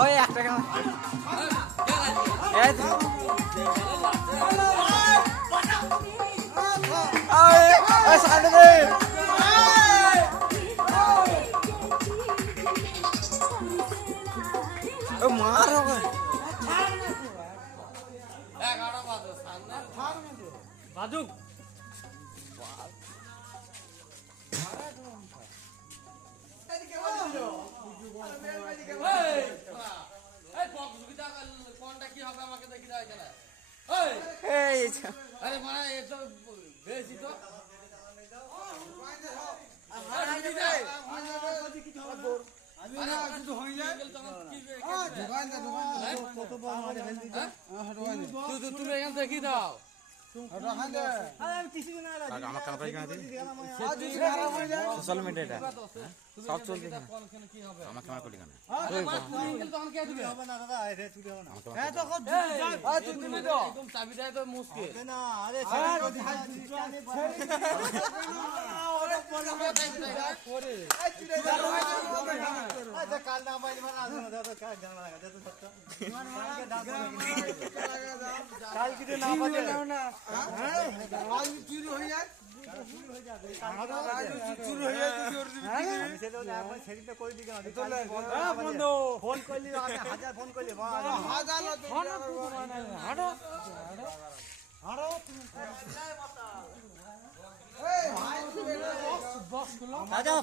ওই একটা কেন সাড়ে দে মার হবে বাজুক কোনটা কি হবে আমাকে দেখি দাও এখানে আরে মানে এ তো বেশি তো তুমি এখান থেকে দাও সোশ্যাল মিডিয়াটা সব চলছে আমার ক্যামেরা করি চাবি দেয় তো মুশকিল চুরি হয়ে যায় ফোন করলি হাজার ফোন করলি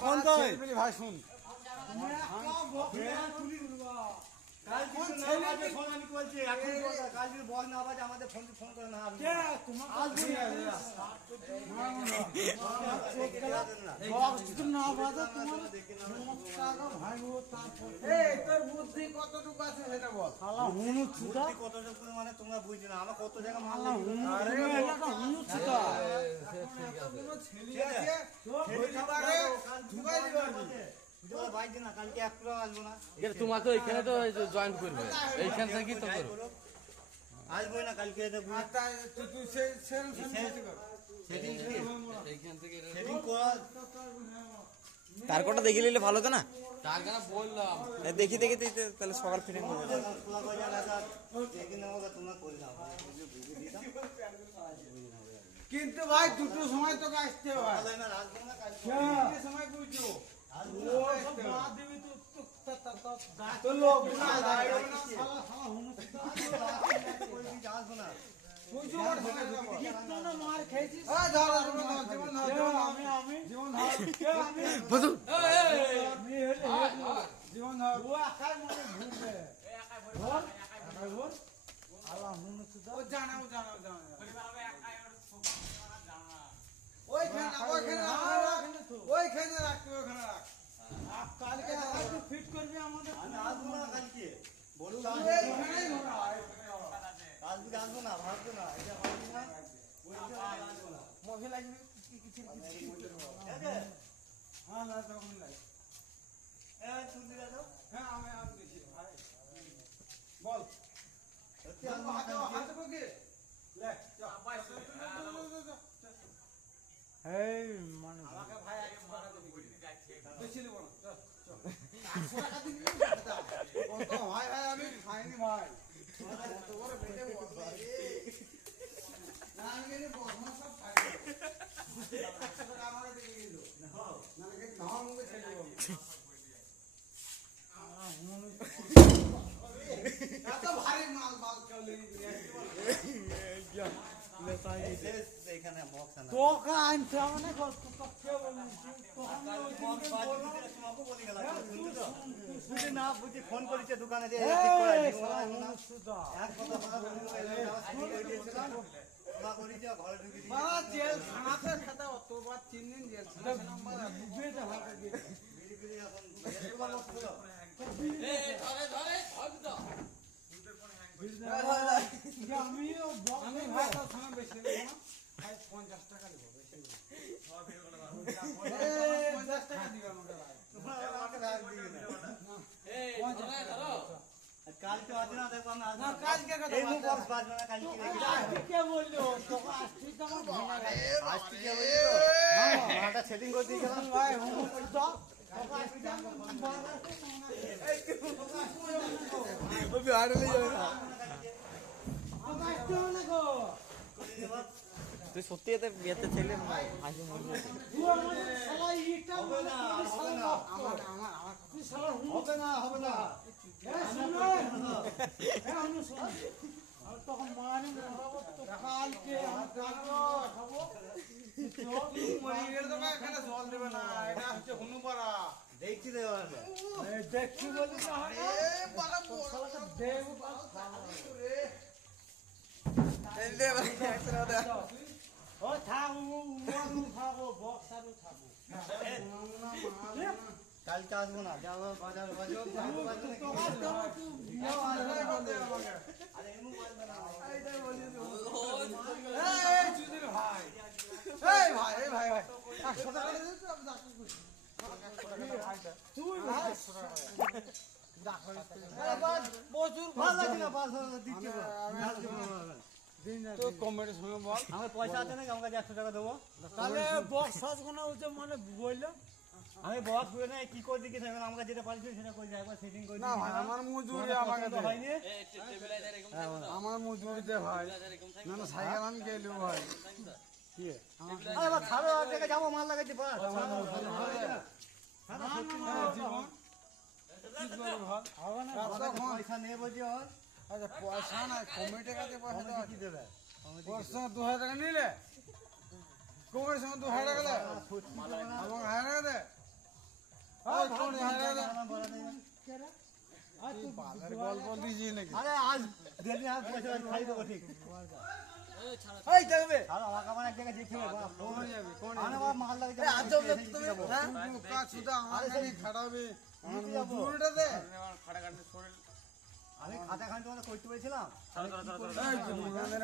ফোন কর ভাই শুন মানে তোমরা বুঝছো না আমার কত জায়গা মারলাম তোমাকে ওইখানে তো জয়েন করবে এইখান থেকে তো করো আসবো না কালকে তার কোটা দেখে নিলে ভালো তো না তার কেন বললাম দেখি দেখি তাহলে সকাল ফিরে কিন্তু ভাই দুটো সময় তোকে আসতে হবে সময় বুঝছো মার খেয়েছিস জীবন জানাও ওইখানে রাখতে ওখানে রাখ কালকে ফিট করবি আমাদের আসবো না কালকে বলুন কালকে আসবো না ভাববো না এটা ভাববো না মহিলা কিছু হ্যাঁ না তখন লাগে হ্যাঁ শুনতে দাও হ্যাঁ আমি দেখি ভাই বল সত্যি হাতে কোকে লে এই মানে আমাকে ভাই আগে ভাড়া দিবি বেশি দেব না চল 800 টাকা দিবি কত ভাই আমি খাইনি ভাই কত বড় বেটে বলবে না আমি এর বদমাশ সব খাই 800 টাকা আমাকে দিয়ে দিল না নাকি নাও মুখে ছেড়ে দেব এত ভারী মাল চলে এখানে তোকে আনতে মানে না বুঝি ফোন করেছে দোকানে জেল খানাতে খেতে অতবার 3 দিন জেল আমি ভাই তার সময় বেশি দেবো না ভাই 50 টাকা দেবো বেশি 50 টাকা দিবে আমাকে ভাই আমাকে ভাগ দিবে কালকে আজ না দেখো না কালকে এই মুখ বক্স বাজবে না কালকে আজকে কে বললো তোকে আজকে তো আমার ভাঙা আজকে কে বললো হ্যাঁ এটা সেটিং করে দিয়ে গেলাম ভাই তো তুই সত্যি এতে বিয়েতে ছেলে হাসি মনে হবে না হবে না তখন মারি কালকে এখানে জল দেবে না এটা হচ্ছে হনুপাড়া দেখছি দেখছি বলি ও থাকবো খাবো বক্স আলু খাবো কালকে আসবো না যাবো বাজার বাজার পয়সা আছে নাকি আমাকে 100 টাকা দেবো তাহলে বক্স সাজগুলো হচ্ছে মানে বললাম আমি বক্স করে নাই কি করে দিকে আমাকে যেটা পারছি সেটা করে একবার সেটিং করে না ভাই আমার মজুরি আমাকে হয়নি আমার মজুরি দে ভাই না না সাইকেল আমি গেলু ভাই কি আরে বাবা ছাড়ো আর জায়গায় যাবো মাল লাগাইতে পার পয়সা নেই বলছি আর আচ্ছা পয়সা না কমিটির কাছে পয়সা কি দেবে পয়সা 2000 টাকা নিলে কমিটির সঙ্গে 2000 টাকা দে আমাকে 1000 টাকা দে গল্প দিয়েছি নাকি আরে আজ দেরি আর পয়সা খাই দেবো ঠিক এই যাবে আর আমাকে আমার এক জায়গায় দেখি কোন হয়ে যাবে কোন আরে বাবা মাল লাগে আজ যাও তুমি কাজ শুধু আমার সাথে খাটাবে মজুরিটা দে খাটা কাটতে শরীর আমি খাটা খান তোমাকে কইতে বলেছিলাম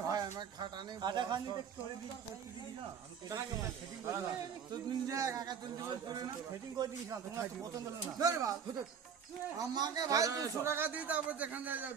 ভাই আমার খাটা নেই খাটা খান দিতে করে দিই করতে দিই না আমি সেটিং করে দিলাম তো তুমি যা কাকা তুমি করে না সেটিং করে দিয়েছিলাম তোমরা পছন্দ হলো না ধরে বাবা আমাকে ভাই 200 টাকা দিই তারপর যেখানে যাবে